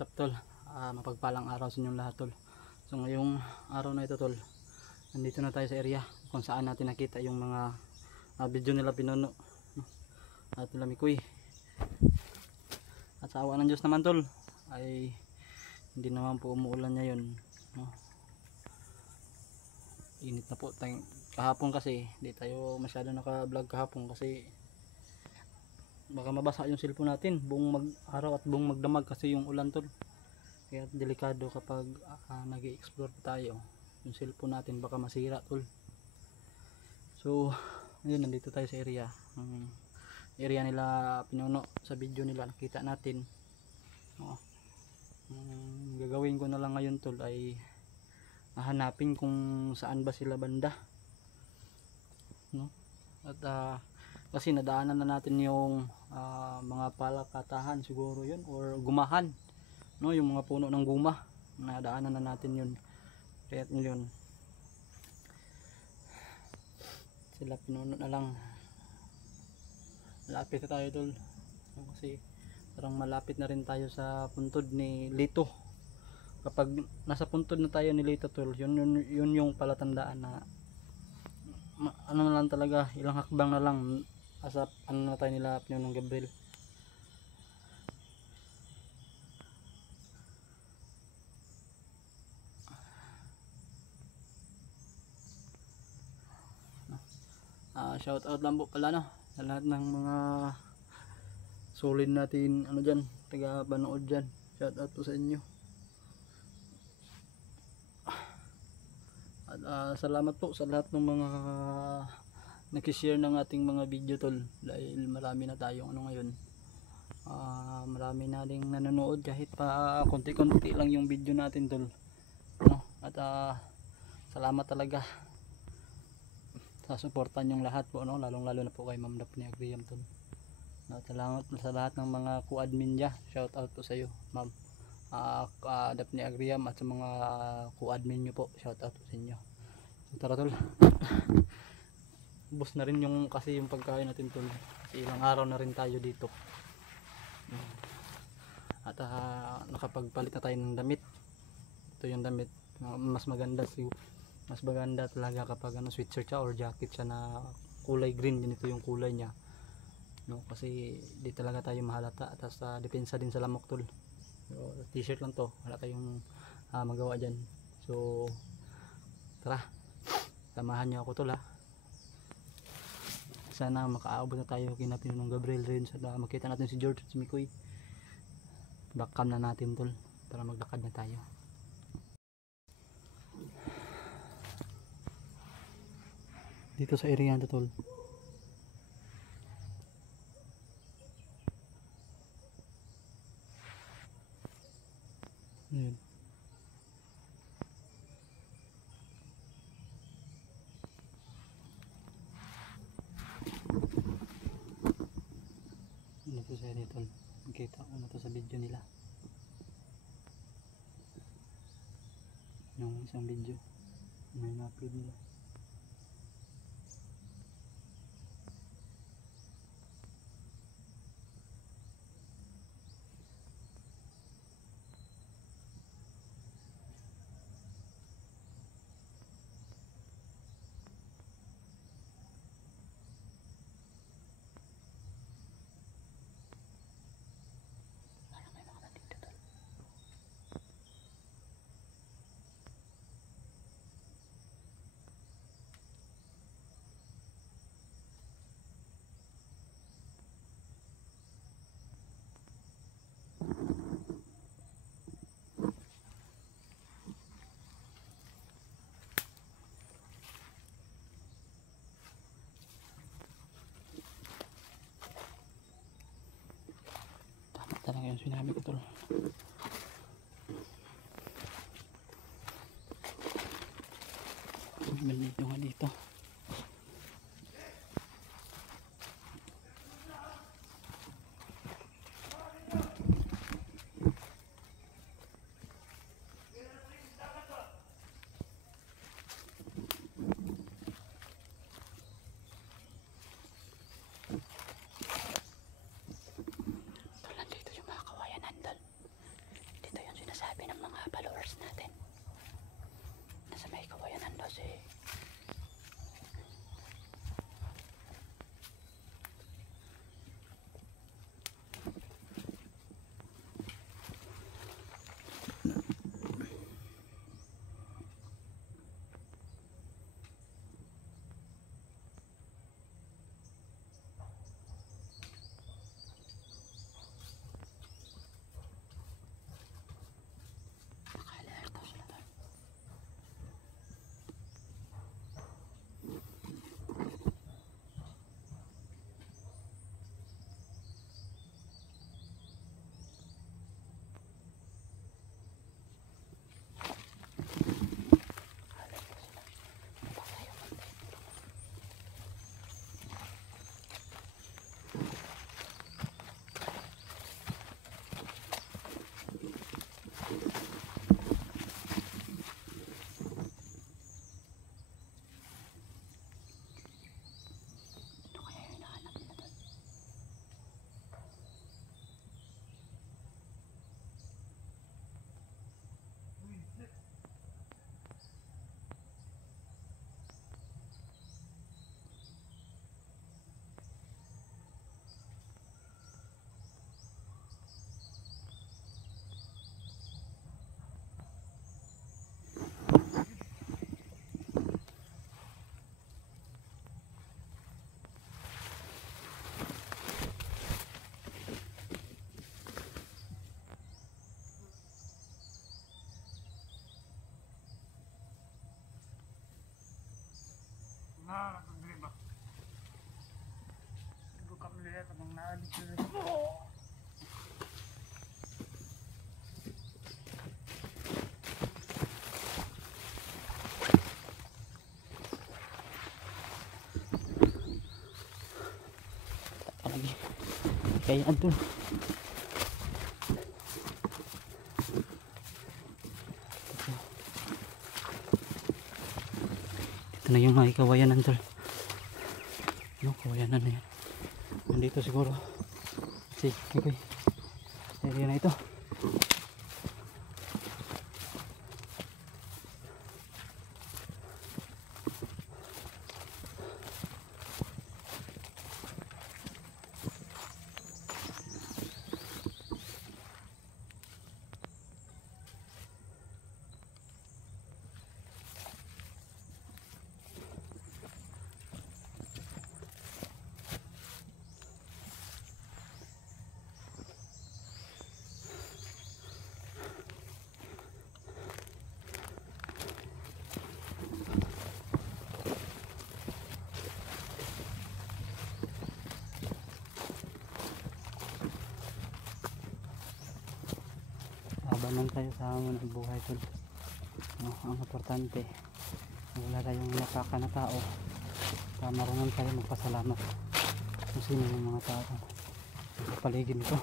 what's up tol? Mapagpalang araw sa inyong lahat tol. So ngayong araw na ito tol, nandito na tayo sa area kung saan natin nakita yung mga video nila Pinuno at Lamikoy. At sa awa ng Diyos naman tol ay hindi naman po umuulan ngayon, no? Init na po kahapon kasi hindi tayo masyado naka vlog kahapon kasi baka mabasa yung cellphone natin buong araw at buong magdamag kasi yung ulan tol. Kaya delikado kapag nag-i-explore tayo, yung cellphone natin baka masira tol. So ngayon nandito tayo sa area nila Pinuno. Sa video nila nakita natin, gagawin ko na lang ngayon tol ay hanapin kung saan ba sila banda, no? At kasi nadaanan na natin yung mga palakatahan siguro yun or gumahan, no? Yung mga puno ng guma, nadaanan na natin yun. Kaya yun sila Pinuno na lang, malapit na tayo tol, kasi parang malapit na rin tayo sa puntod ni Lito. Kapag nasa puntod na tayo ni Lito tol, yun yung palatandaan na ano na lang talaga, ilang hakbang na lang asap ano na tayo nila Pinunong Gabriel. Shout out lang po pala, no, sa lahat ng mga solid natin ano dyan, taga panood dyan. Shout out po sa inyo. At salamat po sa lahat ng mga nag-share ng ating mga video tol, dahil marami na tayong ano ngayon, marami na ring nanonood kahit pa konti-konti lang yung video natin tol, no? At salamat talaga sa suportan yung lahat po, no? Lalong lalo na po kay Ma'am Daphne Agriam tol. At salamat sa lahat ng mga co-admin niya, shout out po sa iyo Ma'am Daphne Agriam, at sa mga co-admin nyo po, shout out po sa inyo. So tara tol, ubos na rin yung kasi yung pagkain natin tol, kasi ilang araw na rin tayo dito. At nakapagpalit na tayo ng damit. Ito yung damit, mas maganda talaga kapag sweatshirt siya or jacket siya na kulay green. Ganito yung kulay niya, no? Kasi di talaga tayo mahalata. At depensa din sa lamok tol. So, t-shirt lang to, wala tayong magawa dyan. So tara, samahan nyo ako tol, sana makaabot na tayo kina Pinunong Gabriel rin, sana makita natin si George at si Mikoy. Backcam na natin tol para maglakad na tayo. Dito sa area na tol, ayun. Dito sa area tol, nakita ko na to sa video nila, yung isang video na na-upload nila. Talaga yung sinabi ko tol. Maliit yung dito. followers natin. Nasa may kawayanan daw si nakagriba. Hindi ko melihat abang naalit sila. lagi kaya andun ito na yung mga kawayanan tol. Ano kawayanan na yan nandito siguro si Kikoy area na ito. Labanan tayo sa hamon ng buhay tol. Ang importante wala tayong napaka na tao marunong tayo magpasalamat kung sino yung mga tao sa paligid nito.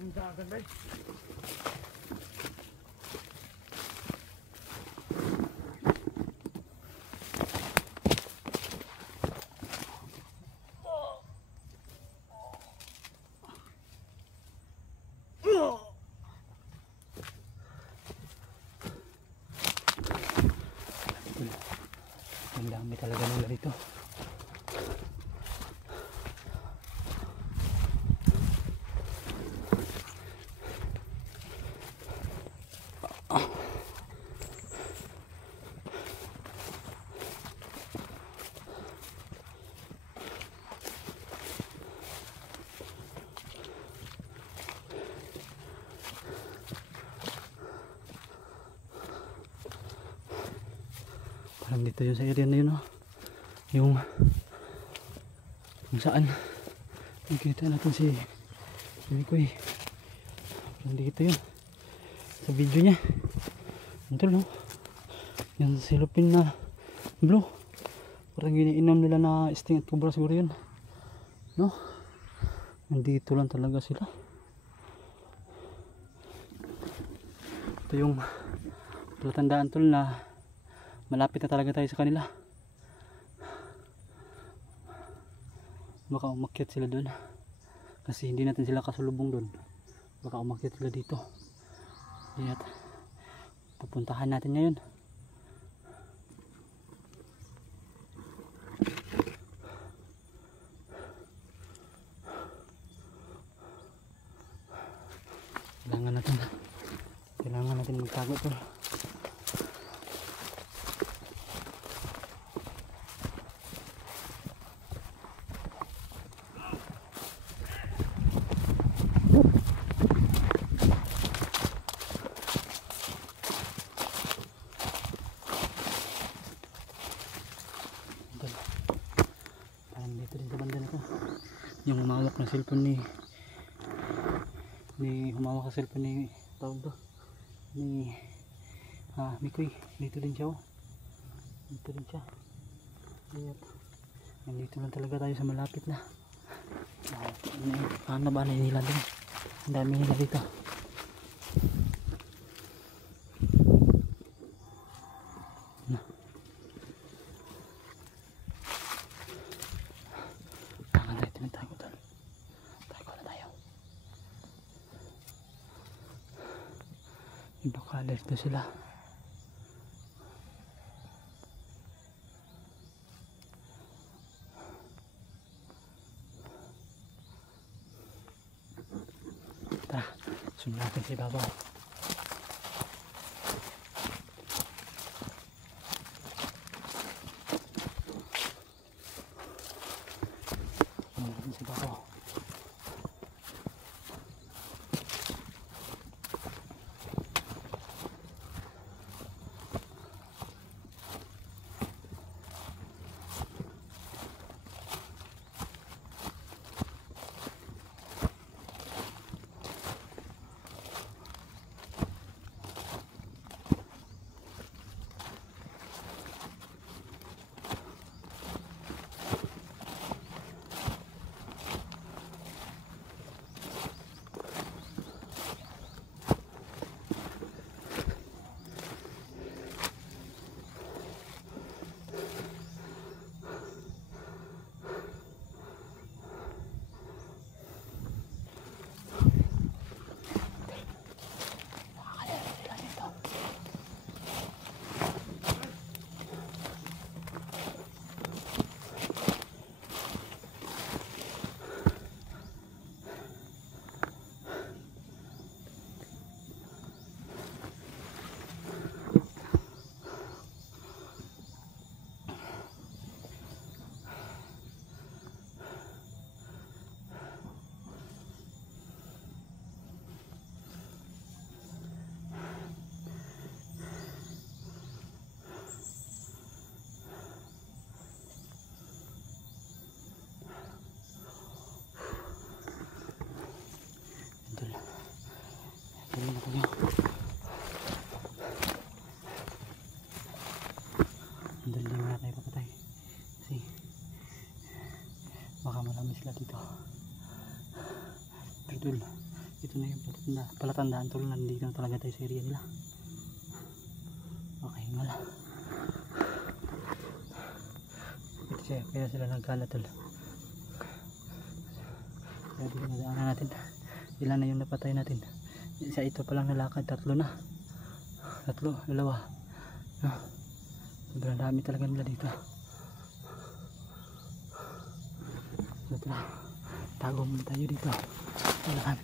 Minta guys. talaga nila dito. Parang dito yun sa area na yun, oh. Yung kung saan nakita natin si Mikoy. Parang dito yun sa video niya. Ito, no? Yung silupin na blue. Parang iniinom nila na sting at cobra siguro yun, no? Nandito lang talaga sila. Ito yung palatandaan, tol, na malapit na talaga tayo sa kanila. Baka umakyat sila doon kasi hindi natin sila kasulubong doon. Baka umakyat sila dito. Kaya pupuntahan natin ngayon. Kailangan natin magtago, tol. Yung humawak ng cellphone humawak ng cellphone ni tawag to ni Mikoy. Dito din siya, oh. Dito din siya. Ayan. Nandito lang talaga tayo sa malapit na. Paano ba na nila din? Ang dami nila dito. Baka alerto sila. Tara, sunod natin si Babaw. Sunod natin si Babaw. Andun lang na tayo papatay kasi baka marami sila dito. Pero tol, ito na yung palatandaan, tol, nandito na talaga tayo sa area nila. Okay, wala. Ito siya, kaya sila nagkala, tol. Kaya dito nadaanan natin. Ilan na yung napatay natin? Isa ito palang nalakad, tatlo na. Tatlo, dalawa. No? Sobrang dami talaga nila dito. So tara, tago muna tayo dito. Unahan.